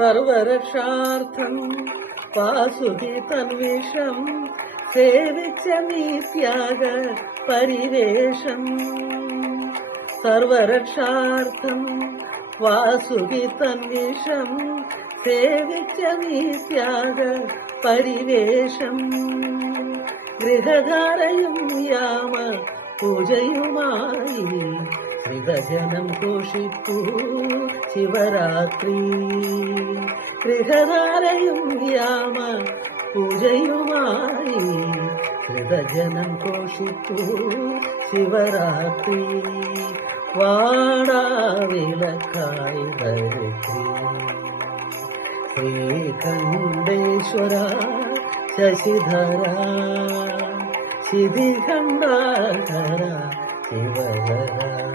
സർവരക്ഷാർത്ഥം വാസുകി തന്വിഷം സേവിച്ച നീ ത്യാഗ പരിവേഷം. സർവരക്ഷാർത്ഥം വാസുകി തന്വിഷം സേവിച്ച നീ ത്യാഗ പരിവേഷം. ഗൃഹധാരയും യാമ പൂജയുമായി ശ്രിതജനം ഘോഷിപ്പൂ ശിവരാത്രി. ഗൃഹധാരയും യാമ പൂജയുമായി ശ്രിതജനം ഘോഷിപ്പൂ ശിവരാത്രി. വാടാവിളക്കായി ധരിത്രി ശ്രീകണ്ഠേശ്വര ശശിധര ശിതികണ്ഠാധര ശിവധര.